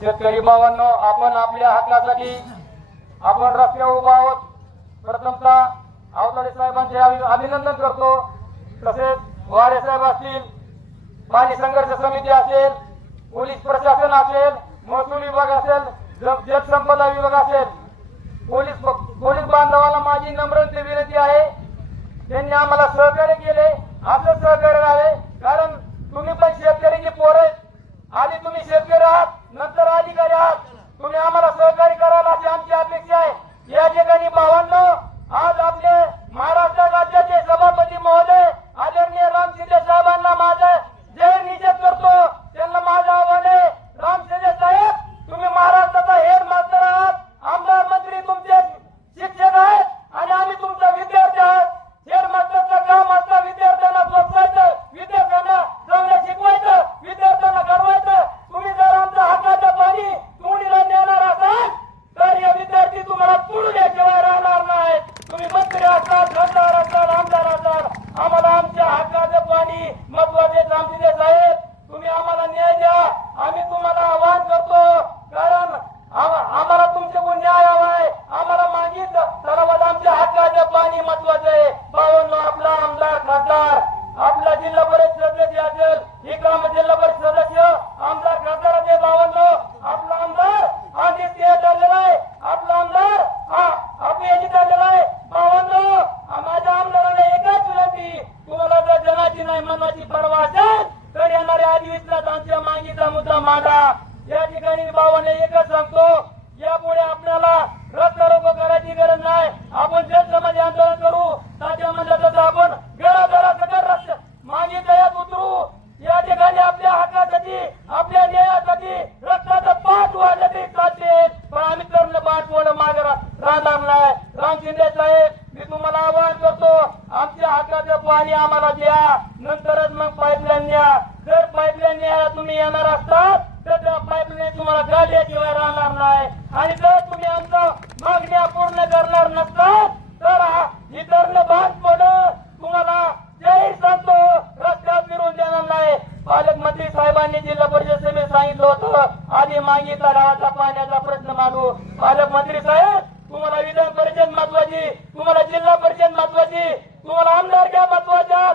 शेतकरी बाबांनो, आपण आपल्या हक्कासाठी आपण रस्त्यावर उभा आहोत. प्रथमतः आवताडे साहेबांचे अभिनंदन करतो. तसेच वारे साहेब असतील, पाणी संघर्ष समिती असेल, पोलीस प्रशासन असेल, महसूल विभाग असेल, जलसंपदा विभाग असेल, पोलीस बांधवाला माझी नम्र विनंती आहे, त्यांनी आम्हाला सहकार्य केले. असं सहकार्य आहे, कारण तुम्ही पण शेतकऱ्याची पोरं आहेत. आधी तुम्ही शेतकरी आहात, नंतर अधिकारी आहात. तुम्ही आम्हाला सहकार्य कराल अशी आमची अपेक्षा आहे. या ठिकाणी भावांनो, आज आपले महाराष्ट्र राज्याचे सभापती महोदय आदरणीय राम शिंदे साहेबांना माझा जय निषेध करतो. त्यांना माझं आव्हान आहे, राम शिंदे साहेब, तुम्ही महाराष्ट्राचा हेडमास्टर आहात, आमदार मंत्री तुमचे शिक्षक आहेत आणि आम्ही तुमचा विद्यार्थी आहात. हेडमास्टरचं काम असतं विद्यार्थ्यांना प्रोत्साहित, विद्यार्थ्यांना चांगलं शिकवायचं, विद्यार्थ्यांना घडवायचं. तुम्ही जर आमचं हक्काचं पाणी तुम्हाला देणार असाल तर हे विद्यार्थी तुम्हाला पुढल्याशिवाय राहणार नाही. तुम्ही मंत्री असाल, खासदार असाल, आमदार असाल, आम्हाला आमच्या हक्काचं पाणी महत्वाचे. रामशिंदे साहेब, तुम्ही आम्हाला न्याय द्या. आम्ही तुम्हाला आवाहन करतो, कारण आम्हाला तुमच्याकडून न्याय हवा आहे. आम्हाला मागित सर्वात आमच्या हक्काचं पाणी महत्वाचं आहे. भावांनो, आपला आमदार, खासदार, आपला जिल्हा परिषद सदस्य असेल, ही ग्राम जिल्हा परिषद सदस्य, आमदार, खासदाराचे भावांनो, आपला आमदार हा निश्चय ठरलेला आहे. आपला आमदार हा अपयशी ठरलेला आहे. भावांनो, माझ्या आमदाराने एकच विनंती, तुम्हाला जर जनाची नाही मनाची पर्वा असेल तर येणाऱ्या अधिवेशनात आमच्या मागणीचा मुद्दा मांडा. या ठिकाणी भावाने एकच सांगतो, यापुढे आपल्याला रस्ता रोको करायची गरज नाही. आपण जलसमाधी आंदोलन करू, तात्या म्हणलं तसं आपण घराघरासकट रस्ते मागे दयात उतरू. या ठिकाणी आपल्या हक्कासाठी, आपल्या न्यायासाठी रक्ताचं पाठ वाढलं तरी चालते, पण आम्ही करणं पाठ पुढं मागे राहणार नाही. राम शिंदे साहेब, मी तुम्हाला आवाहन करतो, आमच्या हक्काचं पाणी आम्हाला द्या, नंतरच मग पाईपलाईन द्या. जर पाईपलाईन द्यायला तुम्ही येणार असतात तर त्या पाईपलाईन तुम्हाला गाड्याशिवाय राहणार नाही. आणि जर तुम्ही आमच्या मागण्या पूर्ण करणार नसतात तर इतरनं भाग पडत तुम्हाला जाहीर सांगतो, रस्त्यात फिरून देणार नाही. पालकमंत्री साहेबांनी जिल्हा परिषद सभेत सांगितलं होतं, आधी मागितला गावाचा पाण्याचा प्रश्न मांडू. पालकमंत्री साहेब, तुम्हाला विधान परिषद महत्वाची, तुम्हाला जिल्हा परिषद महत्वाची, तुम्हाला आमदारक्या महत्वाच्या,